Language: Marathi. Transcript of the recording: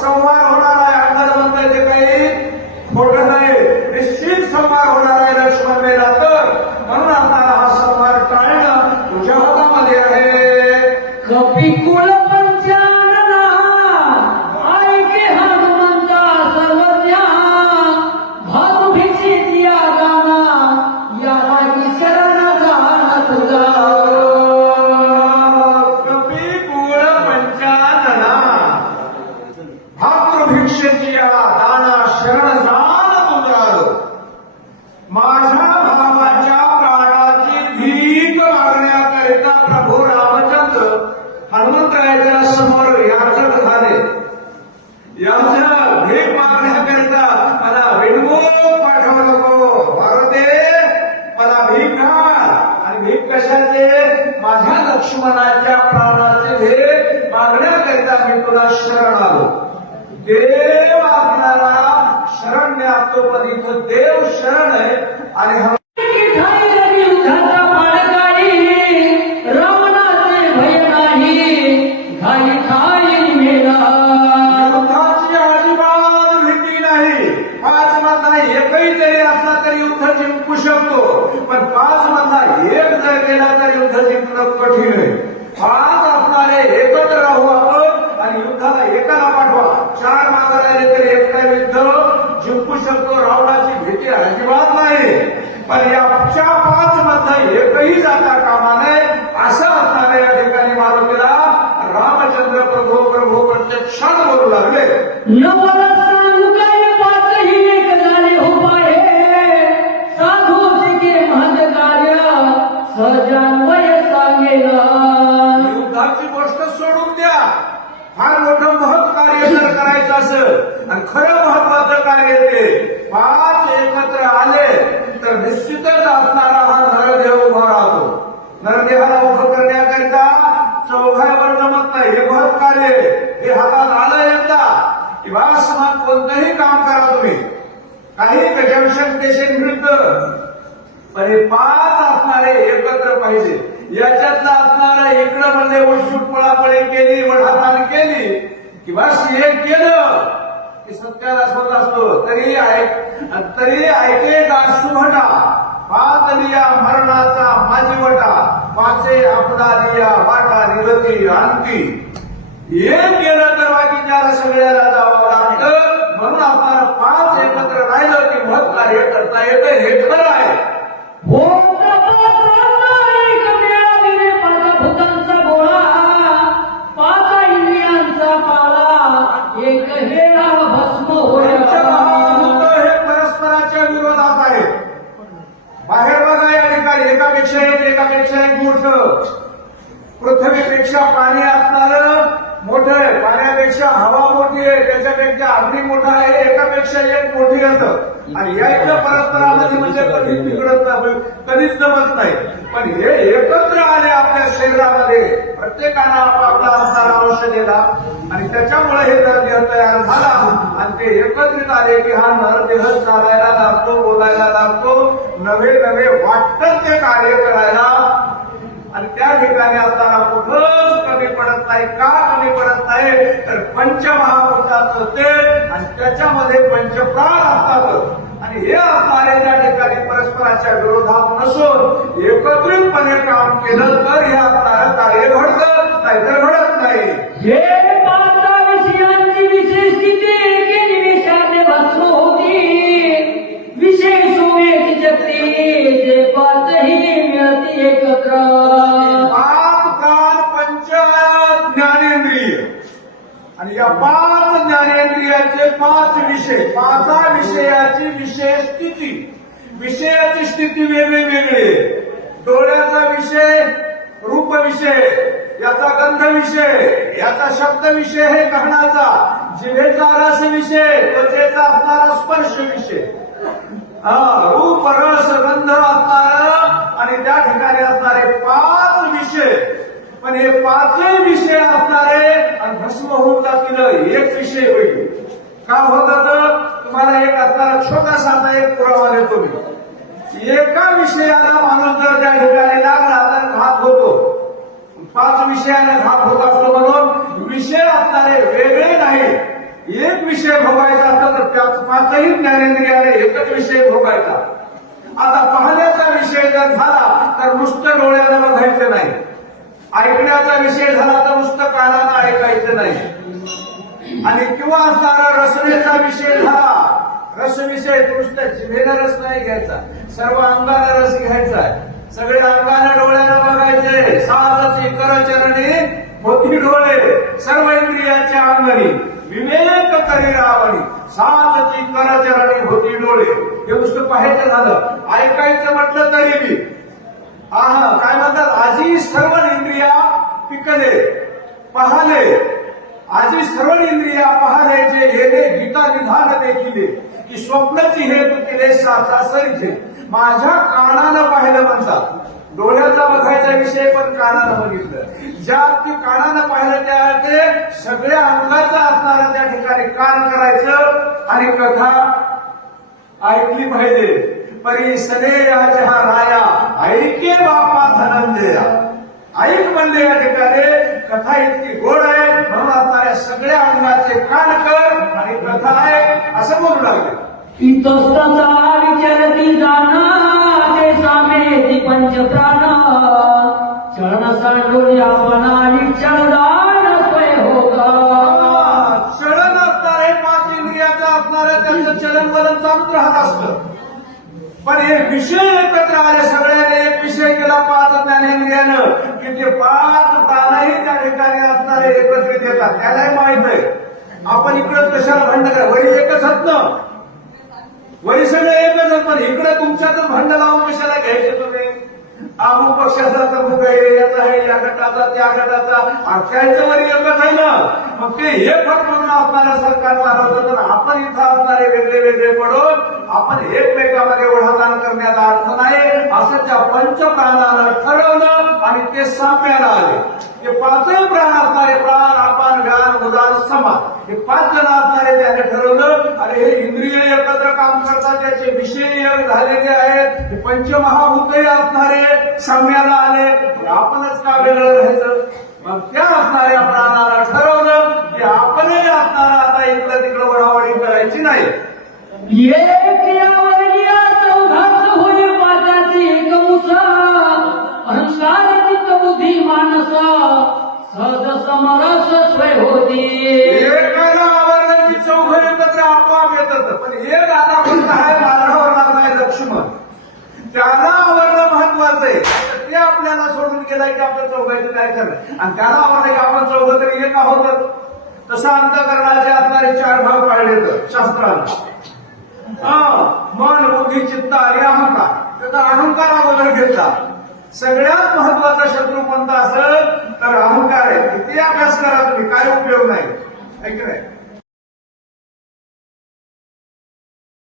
সম या दाना शरण जाण माझ्या भावाच्या प्राणाची भीक मागण्याकरिता प्रभू रामचंद्र हनुमंतरायाच्या समोर याचक झाले. याच्या देव आपणाला शरण्य असतो पण इथं देव शरण आहे. आणि हा भय पाच मधला एकही जरी असला तरी युद्ध जिंकू शकतो. पण एक जर गेला तर युद्ध जिंकणं कठीण आहे. पाच असणारे एकत्र राहू आपण आणि युद्धाला एकाला पाठवा चार मागे राहिले तरी एकटा युद्ध शकतो रावणाची भीती अजिबात नाही. पण या पाच मधला एकही जाता कामा नये असं असणाऱ्या या ठिकाणी मारुतीला रामचंद्र प्रभू प्रभू प्रत्यक्षात बोलू लागले. हो युद्धाची गोष्ट सोडून द्या. फार मोठं महत् कार्य जर करायचं असेल आणि खरं महत्वाचं कार्य ते पाच एकत्र आले तर निश्चितच असणारा हा नरदेव उभा राहतो नरदेहाला उभं करण्याकरिता चौघावर जमत नाही हे महत् कार्य आहे. हे हातात आलं एकदा की बस मग कोणतंही काम करा तुम्ही. काही जंक्शन स्टेशन मिळतं पण हे पाच असणारे एकत्र पाहिजे. याच्यातलं असणारं इकडं म्हणले उठसूट पळापळी केली वढाताण केली. किंवा सीए केलं की सत्याला होत असतो. तरी तरी ऐके का सुभटा. पाच लिया मरणाचा माझीवटा पाचे आपला लिया वाटा निरती आणती. एक गेलं तर बाकीच्या सगळ्याला जावं लागतं म्हणून आपल्याला पाच एकत्र राहिलं की मग कार्य करता येतं हे खरं आहे. हो हे बाहेर बघा या ठिकाणी एकापेक्षा एक एकापेक्षा एक मोठं. पृथ्वीपेक्षा पाणी असणारं मोठं आहे. पाण्यापेक्षा हवा मोठी आहे. त्याच्यापेक्षा अग्नी मोठा आहे. एकापेक्षा एक मोठी असं. आणि यायचं परस्परामध्ये म्हणजे कधीच बिघडत नाही. कधीच जमत नाही. पण हे एकत्र आले आपल्या शरीरामध्ये प्रत्येकानं आपापला असणारा औषधेला आणि त्याच्यामुळे हे नरदेह तयार झाला. आणि ते एकत्रित आले की हा नरदेह चालायला लागतो बोलायला लागतो. नवे नवे वाटतं ते कार्य करायला आणि त्या ठिकाणी असताना कुठंच कमी पडत नाही. का कमी पडत नाही? तर पंचमहाभूताचं ते आणि त्याच्यामध्ये पंचप्राण असतात आणि हे असणारे त्या ठिकाणी परस्पराच्या विरोधात नसून एकत्रितपणे काम केलं तर हे असणारं कार्य घडतं नाहीतर घडत नाही. हे या पाच ज्ञानेंद्रियाचे पाच विषय पाचा विषयाची विशेष स्थिती. विषयाची स्थिती वेगळी वेगळी डोळ्याचा विषय रूप विषय याचा गंध विषय याचा शब्द विषय हे कहणाचा जिभेचा रस विषय त्वचेचा असणारा स्पर्श विषय. हा रूप रस गंध असणार आणि त्या ठिकाणी असणारे पाच विषय. पण हे पाचही विषय असणारे आणि भस्म होऊन जातील एक विषय होईल. का होत तुम्हाला एक असणारा छोटासा साधा एक पुरावा देतो मी. एका विषयाला माणूस जर त्या ठिकाणी लागला तर घात होतो. पाच विषयाने घात होत असतो म्हणून विषय असणारे वेगळे नाही एक विषय भोगायचा असला तर त्याच पाचही ज्ञानेंद्रियाने एकच विषय भोगायचा. आता पाहण्याचा विषय जर झाला तर नुसतं डोळ्यानं बघायचं नाही. ऐकण्याचा विषय झाला तर नुसतं कानानं ऐकायचं नाही. आणि किंवा असणारा रसनेचा विषय झाला रस विषय नुसतं जिभेनं रस नाही घ्यायचा. सर्व अंगानं रस घ्यायचा सगळे अंगाने डोळ्यानं बघायचे. साहसाची करचरणी मोठी डोळे सर्व इंद्रियाच्या अंगणी. विवेक करी रावणी. साहसाची करचरणी होती डोळे. हे नुसतं पाहायचं झालं. ऐकायचं म्हटलं तरी बी आह काय म्हणतात? आजी सर्व इंद्रिया पिकले पहाले. आजी सर्व इंद्रिया पहाले जे येणे गीता विधान देखील की स्वप्नची हे केले साचा सरीचे. माझ्या कानानं पाहिलं म्हणतात डोळ्याचा बघायचा विषय पण कानानं बघितलं. ज्या की कानानं पाहिलं त्या ते सगळ्या अंगाचा असणारा त्या ठिकाणी कान करायचं आणि कथा ऐकली पाहिजे. परी सने राजा राया ऐके बापा धनंजया. ऐक म्हणले या ठिकाणी कथा इतकी गोड आहे म्हणून असणाऱ्या सगळ्या अंगाचे कान कर आणि कथा ऐक असं बोलू लागले. विचरती जाना ते सामेती पंच प्राण चरण सांडोली आपणा विचरदान स्वय होता चलन असणारे पाच इंद्रियाचं असणारं त्यांचं चलन वलन चालूच राहत असतं. पण हे विषय एकत्र आले सगळ्याने एक विषय केला पाच ज्ञानेंद्रियानं. की ते पाच प्राणही त्या ठिकाणी असणारे एकत्रित येतात. त्यालाही माहीत आहे आपण इकडं कशाला भांड करा? वरी एकच असत ना वरी सगळे एकच होत पण इकडं तुमच्यातच भांड लावून कशाला घ्यायचे तुम्ही? अमुक पक्षाचा प्रमुख आहे याचा आहे या गटाचा त्या गटाचा. अख्याच्या त्यांच्या वरी एकच आहे ना. मग ते एक फट म्हणून असणारं सरकार चालवतं. तर आपण इथं असणारे वेगळे वेगळे पडून आपण एकमेकामध्ये ओढाताण करण्याचा अर्थ नाही. असं त्या पंचप्राणानं ठरवलं आणि ते साम्याला आले. हे पाचही प्राण असणारे प्राण अपान व्यान उदान समान हे पाच जण असणारे त्याने ठरवलं. आणि हे इंद्रिय एकत्र काम करतात त्याचे विषय झालेले आहेत. हे पंचमहाभूतही असणारे साम्याला आले. आपणच का वेगळं राहायचं? मग त्या असणाऱ्या प्राणाला ठरवलं की आपणही असणारा आता इकडं तिकडं वडावडी करायची नाही. एक यावरिया चौघास होय पाचाची एक मुसा बुद्धी सहज समरस स्वय होती. एकाला चौघ एकत्र आपोआप येतात. पण एक आता फक्त आहे लागलाय लक्ष्मण. त्याला आवडणं महत्वाचं आहे. ते आपल्याला सोडून गेलाय की आपण चौघायचं काय करणार? आणि त्याला आवडलं की आपण चौघ तरी एक आहोत तसं अंतकरणाचे असणारे चार भाग पाळले तर शास्त्रानं हा, मन बुद्धी चित्त आणि अहंकार त्याचा अहंकार अगोदर घेतला. सगळ्यात महत्त्वाचा शत्रू कोणता असेल तर अहंकार आहे. किती अभ्यास करा तुम्ही काय उपयोग नाही. ऐक नाही